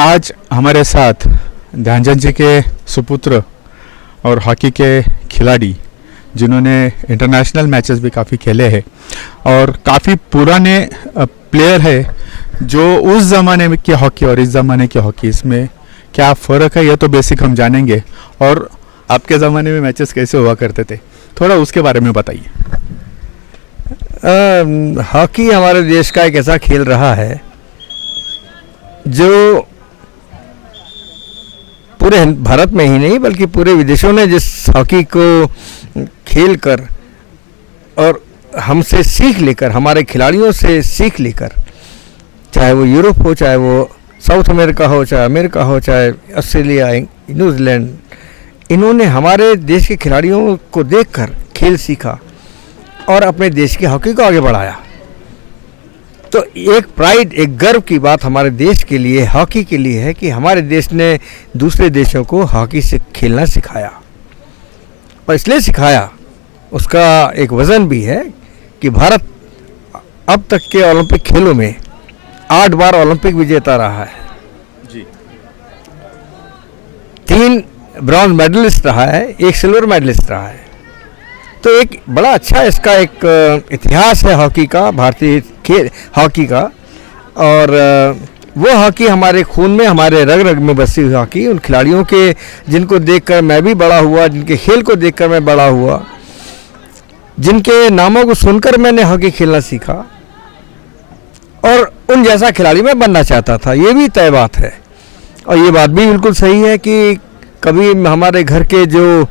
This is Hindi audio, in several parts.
आज हमारे साथ ध्यानचंद जी के सुपुत्र और हॉकी के खिलाड़ी जिन्होंने इंटरनेशनल मैचेस भी काफ़ी खेले हैं और काफ़ी पुराने प्लेयर है, जो उस ज़माने में की हॉकी और इस ज़माने की हॉकी इसमें क्या फ़र्क है ये तो बेसिक हम जानेंगे। और आपके ज़माने में मैचेस कैसे हुआ करते थे, थोड़ा उसके बारे में बताइए। हॉकी हमारे देश का एक ऐसा खेल रहा है जो पूरे भारत में ही नहीं बल्कि पूरे विदेशों ने जिस हॉकी को खेल कर और हमसे सीख लेकर, हमारे खिलाड़ियों से सीख लेकर, चाहे वो यूरोप हो, चाहे वो साउथ अमेरिका हो, चाहे अमेरिका हो, चाहे ऑस्ट्रेलिया, न्यूजीलैंड, इन्होंने हमारे देश के खिलाड़ियों को देखकर खेल सीखा और अपने देश की हॉकी को आगे बढ़ाया। तो एक प्राइड, एक गर्व की बात हमारे देश के लिए, हॉकी के लिए है कि हमारे देश ने दूसरे देशों को हॉकी से खेलना सिखाया। और इसलिए सिखाया, उसका एक वजन भी है कि भारत अब तक के ओलंपिक खेलों में 8 बार ओलंपिक विजेता रहा है जी। 3 ब्रॉन्ज मेडलिस्ट रहा है, 1 सिल्वर मेडलिस्ट रहा है। तो एक बड़ा अच्छा इसका एक इतिहास है हॉकी का, भारतीय खेल हॉकी का। और वो हॉकी हमारे खून में, हमारे रग रग में बसी हुई हॉकी, उन खिलाड़ियों के जिनको देखकर मैं भी बड़ा हुआ, जिनके खेल को देखकर मैं बड़ा हुआ, जिनके नामों को सुनकर मैंने हॉकी खेलना सीखा और उन जैसा खिलाड़ी मैं बनना चाहता था। ये भी तय बात है और ये बात भी बिल्कुल सही है कि कभी हमारे घर के जो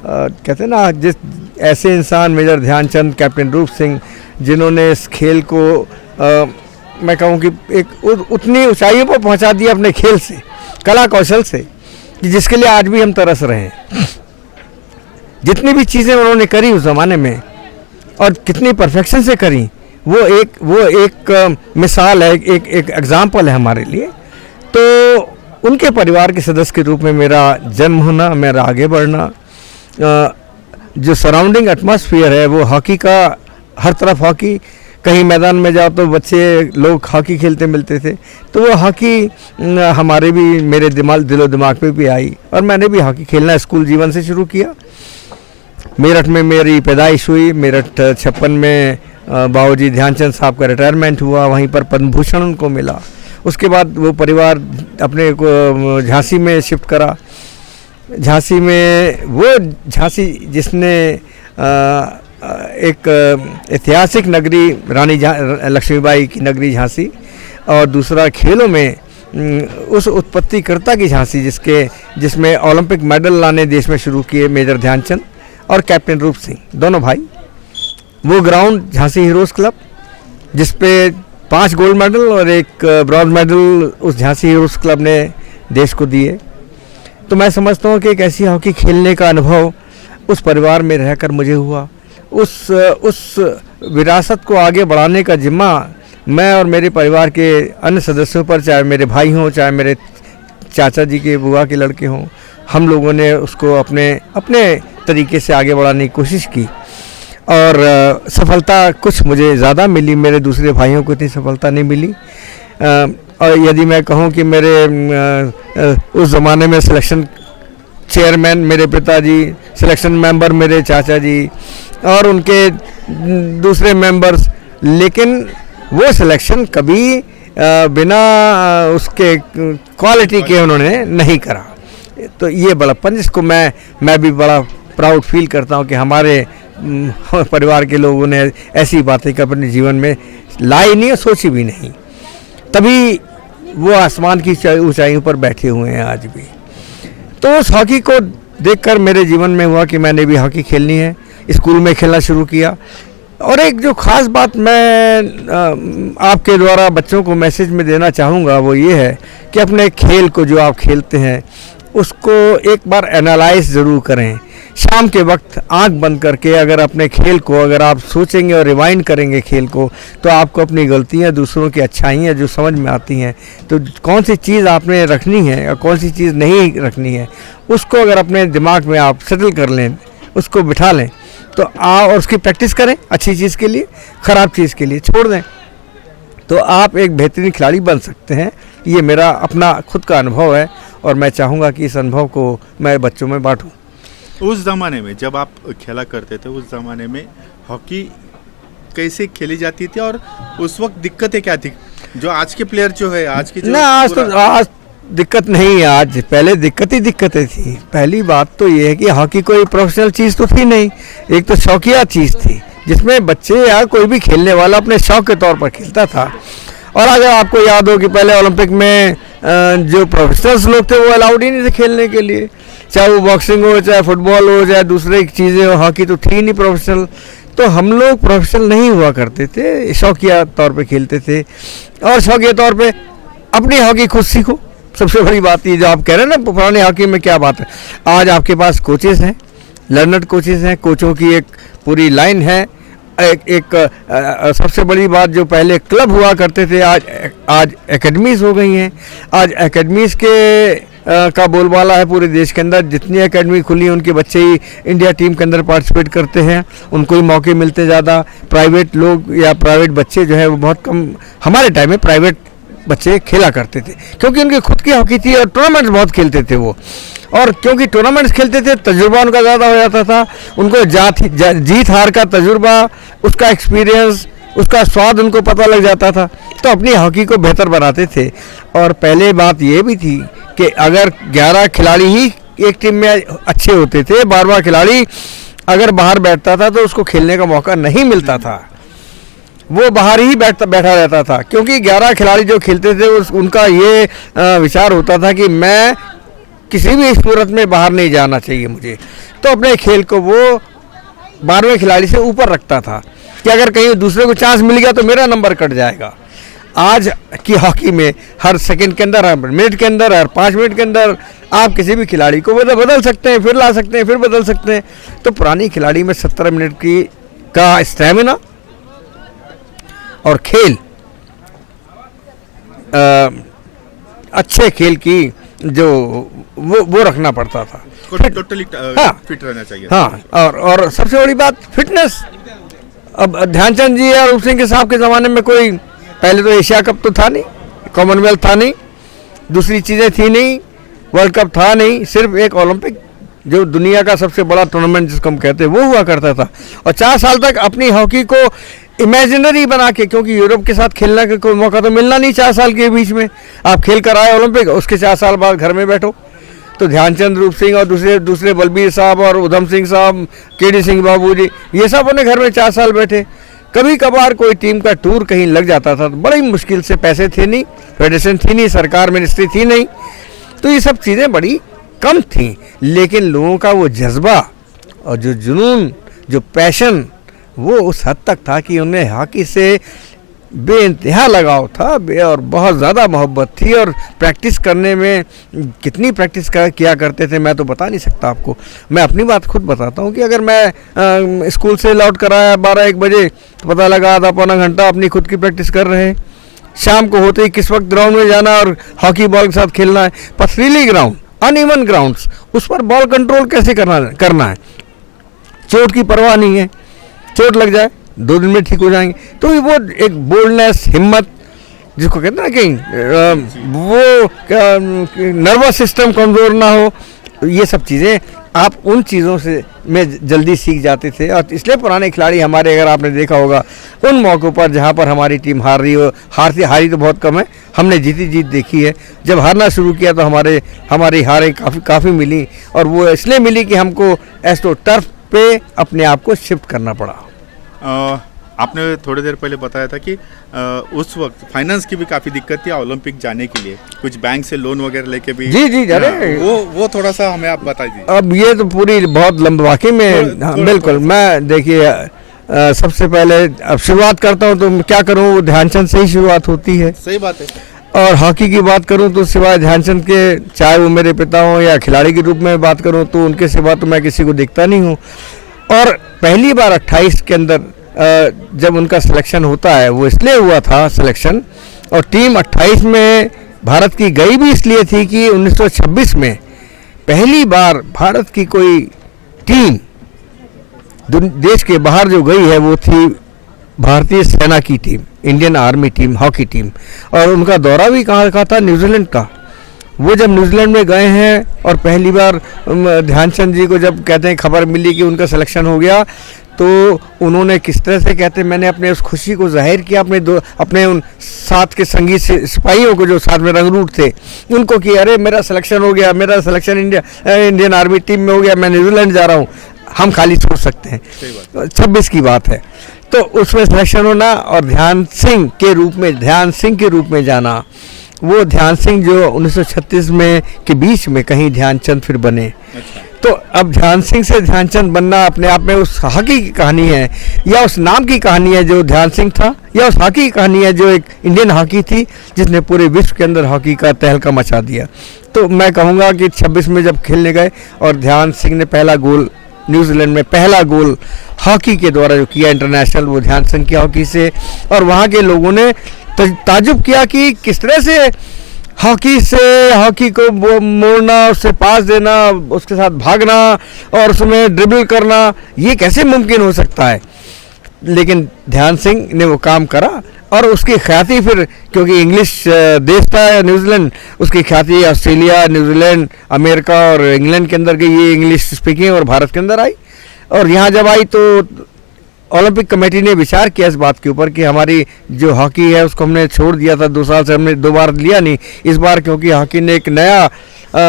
कहते हैं ना, जिस ऐसे इंसान मेजर ध्यानचंद, कैप्टन रूप सिंह, जिन्होंने इस खेल को मैं कहूँ कि एक उतनी ऊंचाइयों पर पहुंचा दिया अपने खेल से, कला कौशल से, कि जिसके लिए आज भी हम तरस रहे हैं। जितनी भी चीज़ें उन्होंने करी उस ज़माने में और कितनी परफेक्शन से करी, वो एक मिसाल है, एक एग्जाम्पल है हमारे लिए। तो उनके परिवार के सदस्य के रूप में मेरा जन्म होना, मेरा आगे बढ़ना, जो सराउंडिंग एटमॉस्फेयर है वो हॉकी का, हर तरफ हॉकी, कहीं मैदान में जाओ तो बच्चे लोग हॉकी खेलते मिलते थे। तो वो हॉकी हमारे भी, मेरे दिलो दिमाग पे भी आई और मैंने भी हॉकी खेलना स्कूल जीवन से शुरू किया। मेरठ में मेरी पैदाइश हुई। मेरठ 56 में बाबूजी ध्यानचंद साहब का रिटायरमेंट हुआ, वहीं पर पद्म भूषण उनको मिला। उसके बाद वो परिवार अपने को झांसी में शिफ्ट करा। झांसी में वो झांसी जिसने एक ऐतिहासिक नगरी, रानी लक्ष्मीबाई की नगरी झांसी, और दूसरा खेलों में उस उत्पत्तिकर्ता की झांसी जिसमें ओलंपिक मेडल लाने देश में शुरू किए मेजर ध्यानचंद और कैप्टन रूप सिंह, दोनों भाई। वो ग्राउंड झांसी हीरोज़ क्लब, जिस पे 5 गोल्ड मेडल और 1 ब्रॉन्ज मेडल उस झांसी हीरोज़ क्लब ने देश को दिए। तो मैं समझता हूँ कि एक ऐसी हॉकी खेलने का अनुभव उस परिवार में रहकर मुझे हुआ। उस विरासत को आगे बढ़ाने का जिम्मा मैं और मेरे परिवार के अन्य सदस्यों पर, चाहे मेरे भाई हों, चाहे मेरे चाचा जी के बुआ के लड़के हों, हम लोगों ने उसको अपने तरीके से आगे बढ़ाने की कोशिश की। और सफलता कुछ मुझे ज़्यादा मिली, मेरे दूसरे भाइयों को इतनी सफलता नहीं मिली। और यदि मैं कहूं कि मेरे उस ज़माने में सिलेक्शन चेयरमैन मेरे पिताजी, सिलेक्शन मेंबर मेरे चाचा जी और उनके दूसरे मेंबर्स, लेकिन वो सिलेक्शन कभी बिना उसके क्वालिटी के उन्होंने नहीं करा। तो ये बड़प्पन, जिसको मैं भी बड़ा प्राउड फील करता हूँ कि हमारे परिवार के लोगों ने ऐसी बातें अपने जीवन में लाई नहीं और सोची भी नहीं, तभी वो आसमान की ऊंचाइयों पर बैठे हुए हैं आज भी। तो उस हॉकी को देखकर मेरे जीवन में हुआ कि मैंने भी हॉकी खेलनी है। स्कूल में खेलना शुरू किया। और एक जो ख़ास बात मैं आपके द्वारा बच्चों को मैसेज में देना चाहूँगा वो ये है कि अपने खेल को जो आप खेलते हैं उसको एक बार एनालाइज ज़रूर करें। शाम के वक्त आंख बंद करके अगर अपने खेल को अगर आप सोचेंगे और रिवाइंड करेंगे खेल को, तो आपको अपनी गलतियां, दूसरों की अच्छाइयां जो समझ में आती हैं, तो कौन सी चीज़ आपने रखनी है और कौन सी चीज़ नहीं रखनी है, उसको अगर अपने दिमाग में आप सेटल कर लें, उसको बिठा लें, तो और उसकी प्रैक्टिस करें अच्छी चीज़ के लिए, ख़राब चीज़ के लिए छोड़ दें, तो आप एक बेहतरीन खिलाड़ी बन सकते हैं। ये मेरा अपना खुद का अनुभव है और मैं चाहूँगा कि इस अनुभव को मैं बच्चों में बांटूँ। उस ज़माने में जब आप खेला करते थे, उस ज़माने में हॉकी कैसे खेली जाती थी और उस वक्त दिक्कतें क्या थी जो आज के प्लेयर जो है आज की जो ना आज दिक्कत नहीं है। आज पहले दिक्कतें थी। पहली बात तो ये है कि हॉकी कोई प्रोफेशनल चीज़ तो थी नहीं, एक तो शौकिया चीज़ थी जिसमें बच्चे या कोई भी खेलने वाला अपने शौक के तौर पर खेलता था। और अगर आपको याद हो कि पहले ओलंपिक में जो प्रोफेशनल्स लोग थे वो अलाउड ही नहीं थे खेलने के लिए, चाहे वो बॉक्सिंग हो, चाहे फुटबॉल हो, चाहे दूसरे चीज़ें हो, हॉकी तो थी नहीं प्रोफेशनल। तो हम लोग प्रोफेशनल नहीं हुआ करते थे, शौकिया तौर पे खेलते थे। और शौकिया तौर पे अपनी हॉकी खुद सीखो, सबसे बड़ी बात ये जो आप कह रहे हैं ना पुरानी हॉकी में क्या बात है। आज आपके पास कोचेस हैं, लर्नड कोचेस हैं, कोचों की एक पूरी लाइन है। सबसे बड़ी बात जो पहले क्लब हुआ करते थे आज एकेडमीज़ हो गई हैं। आज एकेडमीज़ का बोलबाला है पूरे देश के अंदर। जितनी एकेडमी खुली हैं उनके बच्चे ही इंडिया टीम के अंदर पार्टिसिपेट करते हैं, उनको ही मौके मिलते ज़्यादा। प्राइवेट लोग या प्राइवेट बच्चे जो है वो बहुत कम, हमारे टाइम में प्राइवेट बच्चे खेला करते थे क्योंकि उनकी खुद की हॉकी थी और टूर्नामेंट्स बहुत खेलते थे वो। और क्योंकि टूर्नामेंट्स खेलते थे तजुर्बा उनका ज़्यादा हो जाता था, उनको जीत हार का तजुर्बा, उसका एक्सपीरियंस, उसका स्वाद उनको पता लग जाता था, तो अपनी हॉकी को बेहतर बनाते थे। और पहले बात ये भी थी कि अगर 11 खिलाड़ी ही एक टीम में अच्छे होते थे, 12वां खिलाड़ी अगर बाहर बैठता था तो उसको खेलने का मौका नहीं मिलता था, वो बाहर ही बैठा रहता था। क्योंकि 11 खिलाड़ी जो खेलते थे उनका ये विचार होता था कि मैं किसी भी सूरत में बाहर नहीं जाना चाहिए मुझे, तो अपने खेल को वो 12वें खिलाड़ी से ऊपर रखता था कि अगर कहीं दूसरे को चांस मिल गया तो मेरा नंबर कट जाएगा। आज की हॉकी में हर सेकंड के अंदर, हर मिनट के अंदर, हर 5 मिनट के अंदर आप किसी भी खिलाड़ी को बदल सकते हैं, फिर ला सकते हैं, फिर बदल सकते हैं। तो पुरानी खिलाड़ी में 17 मिनट का स्टैमिना और खेल, अच्छे खेल की जो वो रखना पड़ता था, टोटली फिट रहना चाहिए। हाँ, और सबसे बड़ी बात फिटनेस। अब ध्यानचंद जी और रूप सिंह के साहब के ज़माने में कोई, पहले तो एशिया कप तो था नहीं, कॉमनवेल्थ था नहीं, दूसरी चीज़ें थी नहीं, वर्ल्ड कप था नहीं, सिर्फ एक ओलंपिक जो दुनिया का सबसे बड़ा टूर्नामेंट जिसको हम कहते हैं वो हुआ करता था। और 4 साल तक अपनी हॉकी को इमेजिनरी बना के, क्योंकि यूरोप के साथ खेलने का कोई मौका तो मिलना नहीं 4 साल के बीच में, आप खेल कर आए ओलंपिक, उसके 4 साल बाद घर में बैठो। तो ध्यानचंद, रूप सिंह और दूसरे बलबीर साहब और उधम सिंह साहब, केडी सिंह बाबू जी, ये सब अपने घर में 4 साल बैठे। कभी कभार कोई टीम का टूर कहीं लग जाता था तो बड़ी मुश्किल से, पैसे थे नहीं, फेडरेशन थी नहीं, सरकार मिनिस्ट्री थी नहीं, तो ये सब चीज़ें बड़ी कम थी। लेकिन लोगों का वो जज्बा और जो जुनून, जो पैशन, वो उस हद तक था कि उन्हें हॉकी से बेइंतहा लगाव था और बहुत ज़्यादा मोहब्बत थी। और प्रैक्टिस करने में कितनी प्रैक्टिस किया करते थे मैं तो बता नहीं सकता आपको। मैं अपनी बात खुद बताता हूँ कि अगर मैं स्कूल से लौट कर आया 12-1 बजे तो पता लगा आधा पौना घंटा अपनी खुद की प्रैक्टिस कर रहे हैं। शाम को होते ही किस वक्त ग्राउंड में जाना और हॉकी बॉल के साथ खेलना है, पथरीली ग्राउंड, अनइवन ग्राउंड्स, उस पर बॉल कंट्रोल कैसे करना है। चोट की परवाह नहीं है, चोट लग जाए 2 दिन में ठीक हो जाएंगे। तो वो एक बोल्डनेस, हिम्मत जिसको कहते हैं ना कि वो नर्वस सिस्टम कमज़ोर ना हो, ये सब चीज़ें आप उन चीज़ों से में जल्दी सीख जाते थे। और इसलिए पुराने खिलाड़ी हमारे, अगर आपने देखा होगा, उन मौक़ों पर जहाँ पर हमारी टीम हार रही हो, हारी तो बहुत कम है, हमने जीत देखी है। जब हारना शुरू किया तो हमारी हारें काफ़ी मिली, और वो इसलिए मिली कि हमको एस्ट्रो टर्फ पे अपने आप को शिफ्ट करना पड़ा। आपने थोड़ी देर पहले बताया था कि उस वक्त फाइनेंस की भी काफ़ी दिक्कत थी ओलंपिक जाने के लिए, कुछ बैंक से लोन वगैरह लेके भी। जी, अरे वो थोड़ा सा हमें आप बता दीजिए। अब ये तो पूरी बहुत लंबा, वाकई में बिल्कुल। मैं देखिए सबसे पहले अब शुरुआत करता हूँ तो क्या करूँ, ध्यानचंद से ही शुरुआत होती है। सही बात है। और हॉकी की बात करूं तो सिवाय ध्यानचंद के, चाहे वो मेरे पिता हों या खिलाड़ी के रूप में बात करूं, तो उनके सिवा तो मैं किसी को देखता नहीं हूं। और पहली बार 28 के अंदर जब उनका सिलेक्शन होता है, वो इसलिए हुआ था सिलेक्शन, और टीम 28 में भारत की गई भी इसलिए थी कि 1926 में पहली बार भारत की कोई टीम देश के बाहर जो गई है वो थी भारतीय सेना की team, Indian army team, hockey team, और उनका दौरा भी कहाँ का था, न्यूजीलैंड का। वो जब न्यूजीलैंड में गए हैं और पहली बार ध्यानचंद जी को जब कहते हैं खबर मिली कि उनका सिलेक्शन हो गया, तो उन्होंने किस तरह से कहते हैं मैंने अपने उस खुशी को जाहिर किया अपने उन साथ के संगी सिपाहियों को जो साथ में रंगरूट थे उनको कि अरे मेरा सिलेक्शन हो गया, मेरा सिलेक्शन इंडियन आर्मी टीम में हो गया, मैं न्यूजीलैंड जा रहा हूँ। हम खाली सोच सकते हैं, 26 की बात है। तो उसमें सिलेक्शन होना और ध्यान सिंह के रूप में जाना, वो ध्यान सिंह जो 1936 में के बीच में कहीं ध्यानचंद फिर बने। तो अब ध्यान सिंह से ध्यानचंद बनना अपने आप में उस हॉकी की कहानी है, या उस नाम की कहानी है जो ध्यान सिंह था, या उस हॉकी की कहानी है जो एक इंडियन हॉकी थी जिसने पूरे विश्व के अंदर हॉकी का तहलका मचा दिया। तो मैं कहूँगा कि 26 में जब खेलने गए और ध्यान सिंह ने पहला गोल, न्यूजीलैंड में पहला गोल हॉकी के द्वारा जो किया इंटरनेशनल, वो ध्यान सिंह की हॉकी से, और वहाँ के लोगों ने ताजुब किया कि किस तरह से हॉकी को मोड़ना, उससे पास देना, उसके साथ भागना और उसमें ड्रिबल करना, ये कैसे मुमकिन हो सकता है। लेकिन ध्यान सिंह ने वो काम करा और उसकी ख्याति फिर, क्योंकि इंग्लिश देश था न्यूजीलैंड, उसकी ख्याति ऑस्ट्रेलिया, न्यूजीलैंड, अमेरिका और इंग्लैंड के अंदर गई, ये इंग्लिश स्पीकिंग, और भारत के अंदर आई। और यहाँ जब आई तो ओलंपिक कमेटी ने विचार किया इस बात के ऊपर कि हमारी जो हॉकी है उसको हमने छोड़ दिया था 2 साल से, हमने 2 बार लिया नहीं। इस बार क्योंकि हॉकी ने एक नया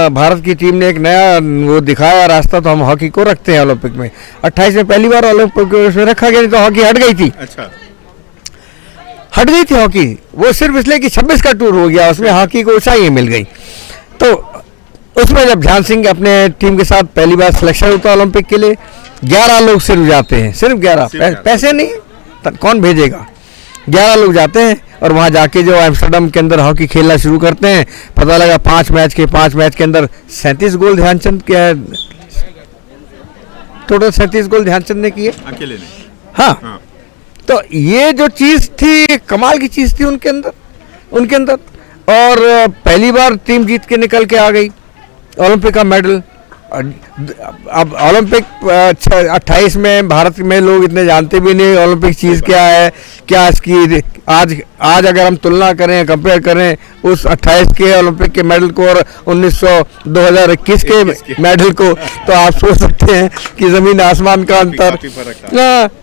भारत की टीम ने एक नया वो दिखाया रास्ता, तो हम हॉकी को रखते हैं ओलंपिक में। 28 में पहली बार ओलंपिक में रखा गया, नहीं तो हॉकी हट गई थी। अच्छा, हट गई थी हॉकी, वो सिर्फ इसलिए कि 26 का टूर हो गया, उसमें हॉकी को ऊंचाई मिल गई। तो उसमें जब ध्यान सिंह अपने टीम के साथ पहली बार सिलेक्शन होता है ओलंपिक के लिए, 11 लोग सिर्फ जाते हैं, सिर्फ 11, पैसे नहीं, कौन भेजेगा। 11 लोग जाते हैं और वहाँ जाके जो एम्स्टर्डम के अंदर हॉकी खेलना शुरू करते हैं। पता लगा 5 मैच के अंदर 37 गोल ध्यानचंद के, टोटल 37 गोल ध्यानचंद ने किए अकेले ने। हाँ। तो ये जो चीज़ थी, कमाल की चीज़ थी उनके अंदर। और पहली बार टीम जीत के निकल के आ गई, ओलंपिक का मेडल। अब ओलंपिक 28 में भारत में लोग इतने जानते भी नहीं ओलंपिक चीज़ क्या है, क्या इसकी आज अगर हम तुलना करें, कंपेयर करें उस 28 के ओलंपिक के मेडल को और 2021 के मेडल को, तो आप सोच सकते हैं कि ज़मीन आसमान का अंतर।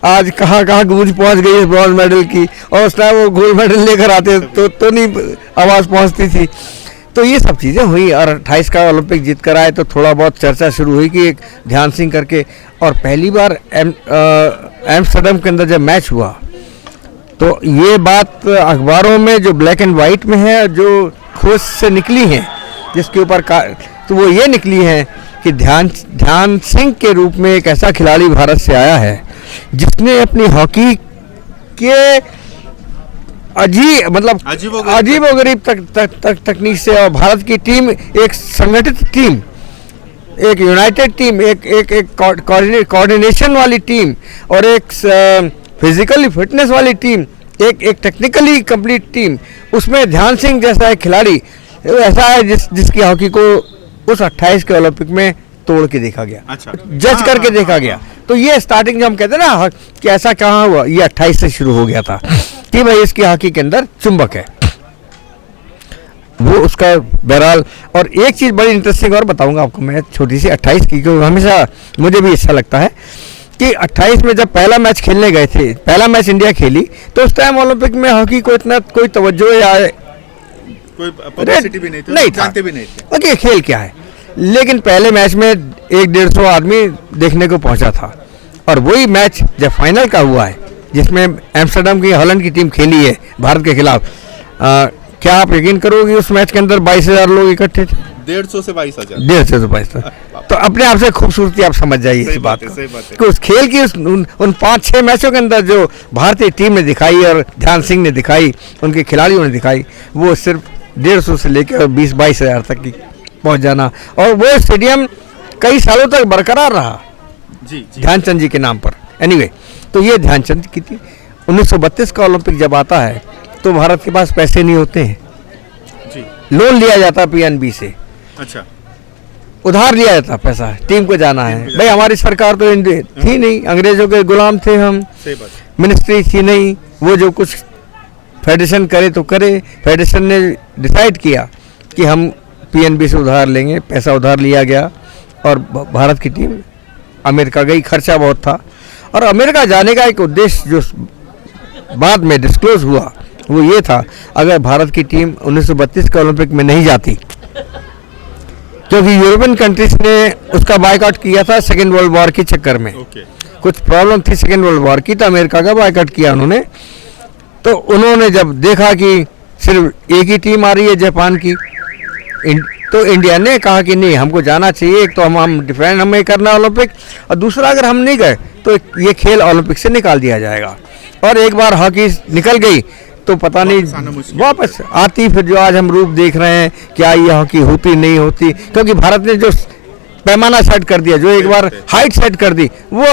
आज कहाँ गूंज पहुंच गई है ब्रॉन्ज मेडल की, और उस टाइम वो गोल्ड मेडल लेकर आते तो नहीं आवाज़ पहुंचती थी। तो ये सब चीज़ें हुई और 28 का ओलंपिक जीत कर आए, तो थोड़ा बहुत चर्चा शुरू हुई कि एक ध्यान सिंह करके। और पहली बार एम्स्टर्डम के अंदर जब मैच हुआ, तो ये बात अखबारों में जो ब्लैक एंड वाइट में है, जो खोज से निकली है जिसके ऊपर तो वो ये निकली है कि ध्यान सिंह के रूप में एक ऐसा खिलाड़ी भारत से आया है जिसने अपनी हॉकी के अजीबोगरीब तकनीक से, और भारत की टीम एक संगठित टीम, एक यूनाइटेड टीम, एक कोऑर्डिनेशन वाली टीम, और एक फिजिकली फिटनेस वाली टीम, एक टेक्निकली कंप्लीट टीम, उसमें ध्यान सिंह जैसा एक खिलाड़ी ऐसा है जिसकी हॉकी को उस 28 के ओलंपिक में तोड़ के देखा गया। अच्छा, जज करके देखा गया। तो ये स्टार्टिंग जो हम कहते हैं ना कि ऐसा कहाँ हुआ, ये 28 से शुरू हो गया था कि भाई इसकी हॉकी के अंदर चुंबक है, वो उसका बहरहाल। और एक चीज़ बड़ी इंटरेस्टिंग और बताऊंगा आपको मैं, छोटी सी 28 की, क्योंकि हमेशा मुझे भी अच्छा लगता है कि 28 में जब पहला मैच खेलने गए थे, पहला मैच इंडिया खेली, तो उस टाइम ओलंपिक में हॉकी को इतना कोई तवज्जो या कोई पब्लिसिटी भी नहीं था, जानते भी नहीं थे कि खेल क्या है। लेकिन पहले मैच में 150 आदमी देखने को पहुंचा था, और वही मैच जब फाइनल का हुआ है जिसमें एम्स्टर्डम की हॉलैंड की टीम खेली है भारत के खिलाफ, क्या आप यकीन करोगे उस मैच के अंदर 22,000 लोग इकट्ठे थे। 150 से 22,000, 150 से 22,000। तो अपने आप से खूबसूरती आप समझ जाइए इस बात को। उस खेल की उन 5-6 मैचों के अंदर जो भारतीय टीम ने दिखाई और ध्यान सिंह ने दिखाई, उनके खिलाड़ियों ने दिखाई, वो सिर्फ 150 से लेकर 20-22,000 तक की पहुंच जाना, और वो स्टेडियम कई सालों तक बरकरार रहा ध्यानचंद जी के नाम पर। एनीवे, तो ये ध्यानचंद की थी। 1932 का ओलंपिक जब आता है तो भारत के पास पैसे नहीं होते हैं जी, लोन लिया जाता पीएनबी से। अच्छा, उधार लिया जाता पैसा, टीम को जाना है। भाई हमारी सरकार तो थी नहीं, अंग्रेजों के गुलाम थे हम। सही बात। मिनिस्ट्री थी नहीं, वो जो कुछ फेडरेशन करे तो करे। फेडरेशन ने डिसाइड किया कि हम पीएनबी से उधार लेंगे, पैसा उधार लिया गया और भारत की टीम अमेरिका गई। खर्चा बहुत था और अमेरिका जाने का एक उद्देश्य जो बाद में डिस्क्लोज हुआ वो ये था, अगर भारत की टीम 1932 के ओलंपिक में नहीं जाती, क्योंकि यूरोपियन कंट्रीज ने उसका बायकॉट किया था सेकेंड वर्ल्ड वॉर के चक्कर में। कुछ प्रॉब्लम थी सेकेंड वर्ल्ड वॉर की, तो अमेरिका का बायकॉट किया उन्होंने। तो उन्होंने जब देखा कि सिर्फ एक ही टीम आ रही है जापान की, तो इंडिया ने कहा कि नहीं, हमको जाना चाहिए। एक तो हम डिफेंड हमें करना ओलंपिक, और दूसरा अगर हम नहीं गए तो ये खेल ओलंपिक से निकाल दिया जाएगा। और एक बार हॉकी निकल गई तो पता नहीं वापस आती। फिर जो आज हम रूप देख रहे हैं, क्या ये हॉकी होती नहीं होती, क्योंकि भारत ने जो पैमाना सेट कर दिया, जो एक बार हाइट सेट कर दी, वो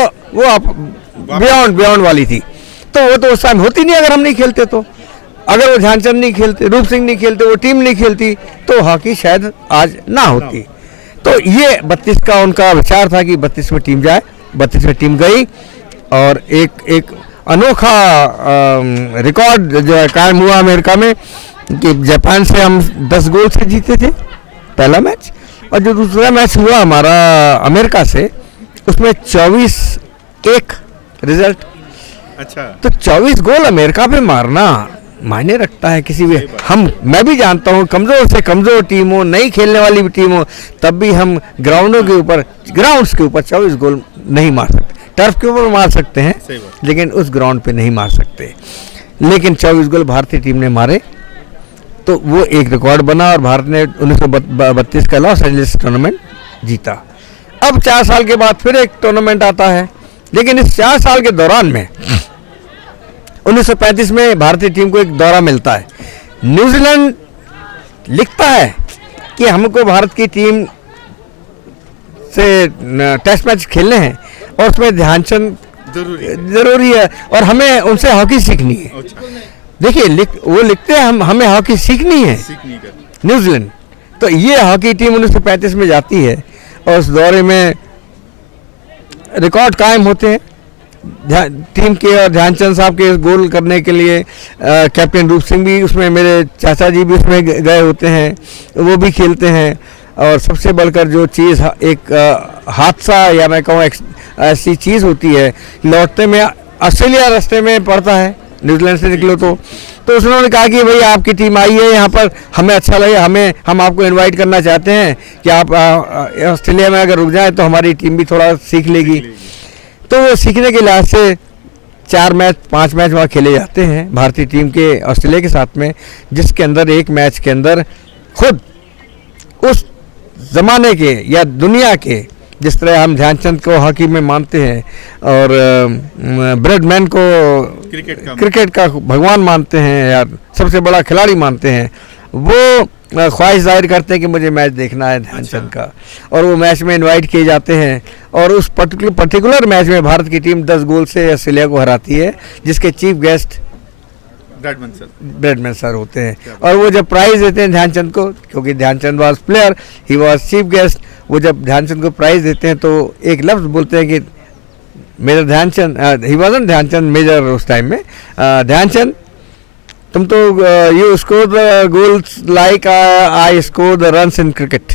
बियॉन्ड वाली थी। तो वो तो उस टाइम होती नहीं अगर हम नहीं खेलते। तो अगर वो ध्यानचंद नहीं खेलते, रूप सिंह नहीं खेलते, वो टीम नहीं खेलती, तो हॉकी शायद आज ना होती। तो ये 32 का उनका विचार था कि 32 में टीम जाए। 32 में टीम गई और एक अनोखा रिकॉर्ड जो है कायम हुआ अमेरिका में कि जापान से हम 10 गोल से जीते थे पहला मैच, और जो दूसरा मैच हुआ हमारा अमेरिका से, उसमें 24-1 रिजल्ट। अच्छा, तो 24 गोल अमेरिका पे मारना मायने रखता है किसी भी। मैं भी जानता हूँ, कमज़ोर से कमज़ोर टीम हो, नहीं खेलने वाली भी टीम हो, तब भी हम ग्राउंड्स के ऊपर 24 गोल नहीं मार सकते। टर्फ के ऊपर मार सकते हैं, लेकिन उस ग्राउंड पे नहीं मार सकते। लेकिन 24 गोल भारतीय टीम ने मारे, तो वो एक रिकॉर्ड बना और भारत ने 1932 का लॉस एंजलिस टूर्नामेंट जीता। अब 4 साल के बाद फिर एक टूर्नामेंट आता है, लेकिन इस 4 साल के दौरान में 1935 में भारतीय टीम को एक दौरा मिलता है। न्यूजीलैंड लिखता है कि हमको भारत की टीम से टेस्ट मैच खेलने हैं और उसमें ध्यानचंद जरूरी है और हमें उनसे हॉकी सीखनी है। देखिए वो लिखते हैं हमें हॉकी सीखनी है न्यूजीलैंड। तो ये हॉकी टीम 1935 में जाती है और उस दौरे में रिकॉर्ड कायम होते हैं टीम के, और ध्यानचंद साहब के गोल करने के लिए कैप्टन रूप सिंह भी उसमें, मेरे चाचा जी भी उसमें गए होते हैं, वो भी खेलते हैं। और सबसे बढ़कर जो चीज़ एक हादसा या मैं कहूँ ऐसी चीज़ होती है, लौटते में ऑस्ट्रेलिया रास्ते में पड़ता है, न्यूजीलैंड से निकलो तो उन्होंने कहा कि भाई आपकी टीम आई है यहाँ पर, हमें अच्छा लगे, हम आपको इनवाइट करना चाहते हैं कि आप ऑस्ट्रेलिया में अगर रुक जाए तो हमारी टीम भी थोड़ा सीख लेगी। तो वो सीखने के लिहाज से 4-5 मैच वहाँ खेले जाते हैं भारतीय टीम के ऑस्ट्रेलिया के साथ में, जिसके अंदर एक मैच के अंदर खुद उस ज़माने के या दुनिया के, जिस तरह हम ध्यानचंद को हॉकी में मानते हैं और ब्रैडमैन को क्रिकेट का भगवान मानते हैं या सबसे बड़ा खिलाड़ी मानते हैं, वो ख्वाहिश जाहिर करते हैं कि मुझे मैच देखना है ध्यानचंद का, और वो मैच में इनवाइट किए जाते हैं। और उस पर्टिकुलर मैच में भारत की टीम 10 गोल से ऑस्ट्रेलिया को हराती है, जिसके चीफ गेस्ट ब्रैडमैन सर होते हैं। और वो जब प्राइज़ देते हैं ध्यानचंद को, क्योंकि Dhyan Chand was player, he was chief guest, वो जब ध्यानचंद को प्राइज़ देते हैं तो एक लफ्ज़ बोलते हैं कि major Dhyan Chand, he wasn't Dhyan Chand major उस टाइम में, ध्यानचंद तुम तो you score the goals like I score the runs in cricket.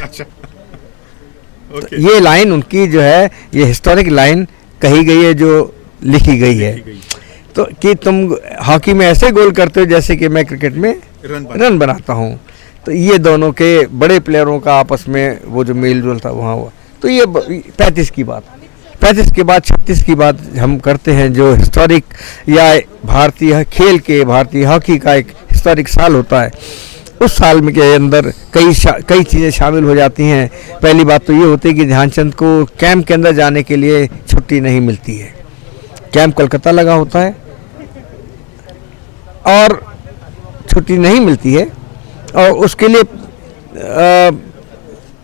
ये लाइन उनकी जो है, ये हिस्टोरिक लाइन कही गई है, जो लिखी गई है, तो कि तुम हॉकी में ऐसे गोल करते हो जैसे कि मैं क्रिकेट में रन बनाता हूँ। तो ये दोनों के बड़े प्लेयरों का आपस में वो जो मेल जोल था वहाँ हुआ। तो ये 35 की बात, 35 के बाद 36 की बात हम करते हैं, जो हिस्टोरिक या भारतीय खेल के, भारतीय हॉकी का एक हिस्टोरिक साल होता है। उस साल में के अंदर कई चीज़ें शामिल हो जाती हैं। पहली बात तो ये होती है कि ध्यानचंद को कैंप के अंदर जाने के लिए छुट्टी नहीं मिलती है। कैंप कलकत्ता लगा होता है और छुट्टी नहीं मिलती है, और उसके लिए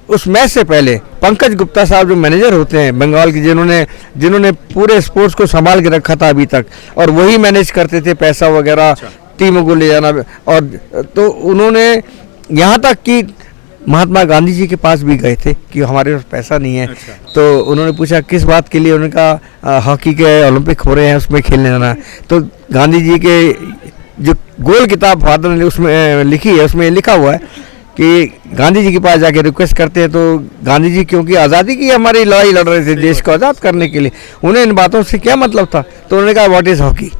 उस मैच से पहले पंकज गुप्ता साहब जो मैनेजर होते हैं बंगाल के, जिन्होंने पूरे स्पोर्ट्स को संभाल के रखा था अभी तक, और वही मैनेज करते थे पैसा वगैरह, टीमों को ले जाना, और तो उन्होंने यहाँ तक कि महात्मा गांधी जी के पास भी गए थे कि हमारे पास पैसा नहीं है। अच्छा। तो उन्होंने पूछा किस बात के लिए, उन्होंने कहा हॉकी के ओलंपिक हो रहे हैं उसमें खेलने जाना है। तो गांधी जी के जो गोल किताब फादर ने उसमें लिखी है, उसमें लिखा हुआ है कि गांधी जी के पास जाके रिक्वेस्ट करते हैं, तो गांधी जी क्योंकि आज़ादी की हमारी लड़ाई लड़ रहे थे देश को आज़ाद करने के लिए, उन्हें इन बातों से क्या मतलब था। तो उन्होंने कहा what is hockey,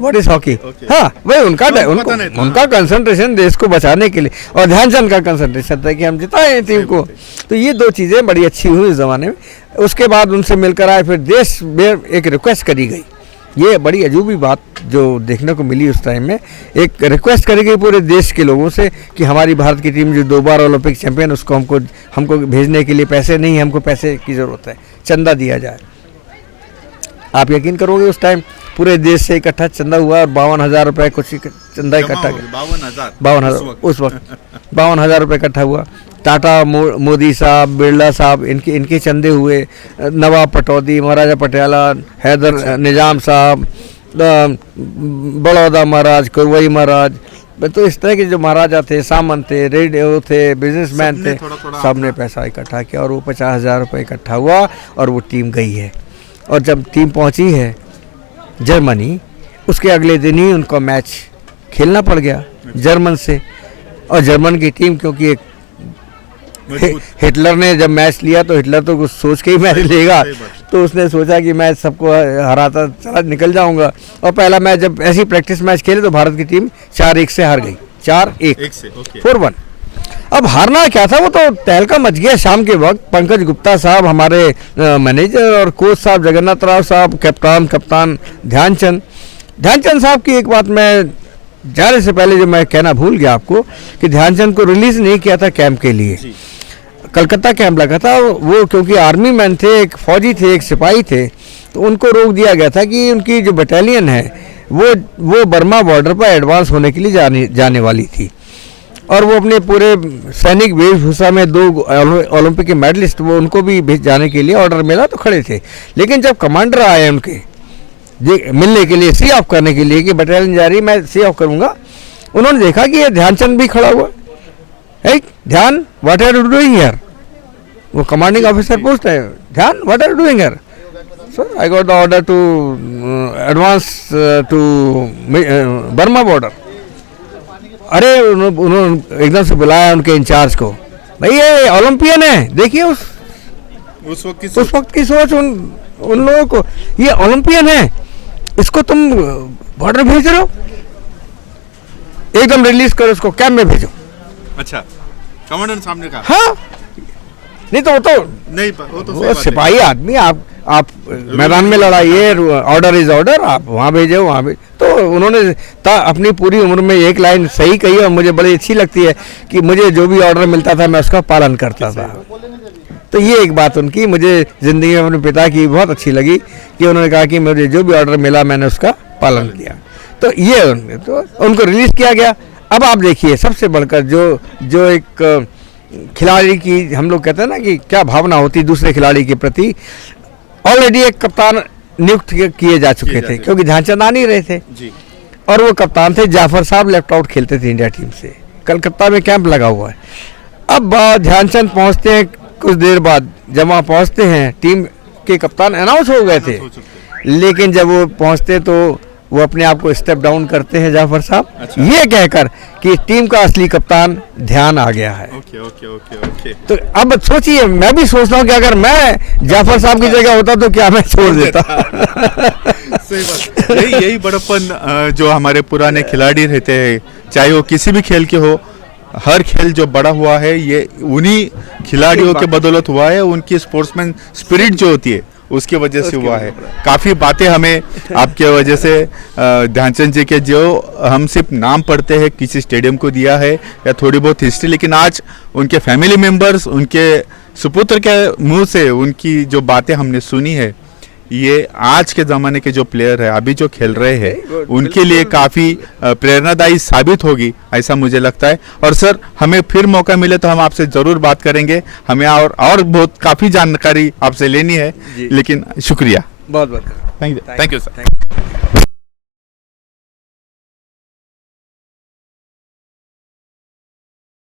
what is hockey. हाँ वही उनका कंसंट्रेशन देश को बचाने के लिए, और ध्यानचंद का कंसंट्रेशन था कि हम जिताएं टीम को। तो ये दो चीज़ें बड़ी अच्छी हुई उस ज़माने में। उसके बाद उनसे मिलकर आए, फिर देश में एक रिक्वेस्ट करी गई, ये बड़ी अजूबी बात जो देखने को मिली उस टाइम में। एक रिक्वेस्ट करी गई पूरे देश के लोगों से कि हमारी भारत की टीम जो 2 बार ओलंपिक चैंपियन, उसको हमको भेजने के लिए पैसे नहीं, हमको पैसे की ज़रूरत है, चंदा दिया जाए। आप यकीन करोगे उस टाइम पूरे देश से इकट्ठा चंदा हुआ और 52,000 रुपये कुछ चंदा इकट्ठा किया। 52,000 उस वक्त 52,000 रुपये इकट्ठा हुआ। टाटा मोदी साहब, बिरला साहब, इनके चंदे हुए, नवाब पटौदी, महाराजा पटियाला, हैदर निजाम साहब, बड़ौदा महाराज, कुरवई महाराज, तो इस तरह के जो महाराजा थे, सामंत थे, रेडियो थे, बिजनेसमैन थे, सबने पैसा इकट्ठा किया और वो 50,000 रुपये इकट्ठा हुआ और वो टीम गई है। और जब टीम पहुंची है जर्मनी, उसके अगले दिन ही उनका मैच खेलना पड़ गया जर्मन से। और जर्मन की टीम क्योंकि एक हिटलर ने जब मैच लिया तो हिटलर तो कुछ सोच के ही मैच लेगा, तो उसने सोचा कि मैं सबको हराता चला निकल जाऊंगा। और पहला मैच जब ऐसी प्रैक्टिस मैच खेले तो भारत की टीम 4-1 से हार गई, 4-1 अब हारना क्या था, वो तो तहलका मच गया। शाम के वक्त पंकज गुप्ता साहब, हमारे मैनेजर और कोच साहब, जगन्नाथ राव साहब, कप्तान ध्यानचंद साहब की एक बात मैं जाने से पहले जो मैं कहना भूल गया आपको कि ध्यानचंद को रिलीज नहीं किया था कैंप के लिए। कलकत्ता कैंप लगा था, वो क्योंकि आर्मी मैन थे, एक फौजी थे, एक सिपाही थे, तो उनको रोक दिया गया था कि उनकी जो बटालियन है वो बर्मा बॉर्डर पर एडवांस होने के लिए जाने वाली थी। और वो अपने पूरे सैनिक वेशभूषा में 2 ओलंपिक के मेडलिस्ट, वो उनको भी भेज जाने के लिए ऑर्डर मिला तो खड़े थे। लेकिन जब कमांडर आए उनके मिलने के लिए, सी ऑफ करने के लिए कि बटालियन जा रही, मैं सी ऑफ करूँगा, उन्होंने देखा कि ये ध्यानचंद भी खड़ा हुआ है। ध्यान, what are you doing here? वो कमांडिंग ऑफिसर पूछते हैं, ध्यान what are you doing here? Sir I got the order to advance to Burma border. अरे उन्होंने एकदम से बुलाया उनके इंचार्ज को, भाई ये ओलंपियन है, देखिए उस वक्त की सोच उन लोगों को, ये ओलंपियन है, इसको तुम बॉर्डर भेज रहे हो, एकदम रिलीज करो, उसको कैंप में भेजो। अच्छा, कमांडर सामने का? हाँ, नहीं तो वो सिपाही आदमी, आप मैदान में लड़ाइए, ऑर्डर इज ऑर्डर, आप वहाँ भेजो वहाँ भेज। तो उन्होंने अपनी पूरी उम्र में एक लाइन सही कही और मुझे बड़ी अच्छी लगती है कि मुझे जो भी ऑर्डर मिलता था मैं उसका पालन करता था। तो ये एक बात उनकी मुझे ज़िंदगी में अपने पिता की बहुत अच्छी लगी कि उन्होंने कहा कि मुझे जो भी ऑर्डर मिला मैंने उसका पालन किया। तो ये तो उनको रिलीज़ किया गया। अब आप देखिए सबसे बढ़कर जो एक खिलाड़ी की हम लोग कहते हैं ना कि क्या भावना होती दूसरे खिलाड़ी के प्रति। ऑलरेडी एक कप्तान नियुक्त किए जा चुके थे क्योंकि ध्यानचंद आ नहीं रहे थे जी। और वो कप्तान थे जाफर साहब, लेफ्ट आउट खेलते थे इंडिया टीम से। कलकत्ता में कैंप लगा हुआ है। अब ध्यानचंद पहुंचते हैं, कुछ देर बाद जब वहाँ पहुँचते हैं टीम के कप्तान अनाउंस हो गए थे, लेकिन जब वो पहुँचते तो वो अपने आप को स्टेप डाउन करते हैं जाफर साहब। अच्छा। ये कहकर कि टीम का असली कप्तान ध्यान आ गया है। ओके। तो अब सोचिए, मैं भी सोचता हूँ कि अगर मैं जाफर साहब की जगह होता तो क्या मैं छोड़ देता। सही बात। यही बड़प्पन जो हमारे पुराने खिलाड़ी रहते हैं, चाहे वो किसी भी खेल के हो, हर खेल जो बड़ा हुआ है ये उन्हीं खिलाड़ियों के बदौलत हुआ है। उनकी स्पोर्ट्समैन स्पिरिट जो होती है उसकी वजह से हुआ है। काफ़ी बातें हमें आपके वजह से ध्यानचंद जी के जो हम सिर्फ नाम पढ़ते हैं किसी स्टेडियम को दिया है या थोड़ी बहुत हिस्ट्री, लेकिन आज उनके फैमिली मेंबर्स, उनके सुपुत्र के मुंह से उनकी जो बातें हमने सुनी है, ये आज के ज़माने के जो प्लेयर है अभी जो खेल रहे हैं उनके लिए काफ़ी प्रेरणादायी साबित होगी, ऐसा मुझे लगता है। और सर, हमें फिर मौका मिले तो हम आपसे ज़रूर बात करेंगे। हमें और बहुत काफ़ी जानकारी आपसे लेनी है, लेकिन शुक्रिया। बहुत थैंक यू सर।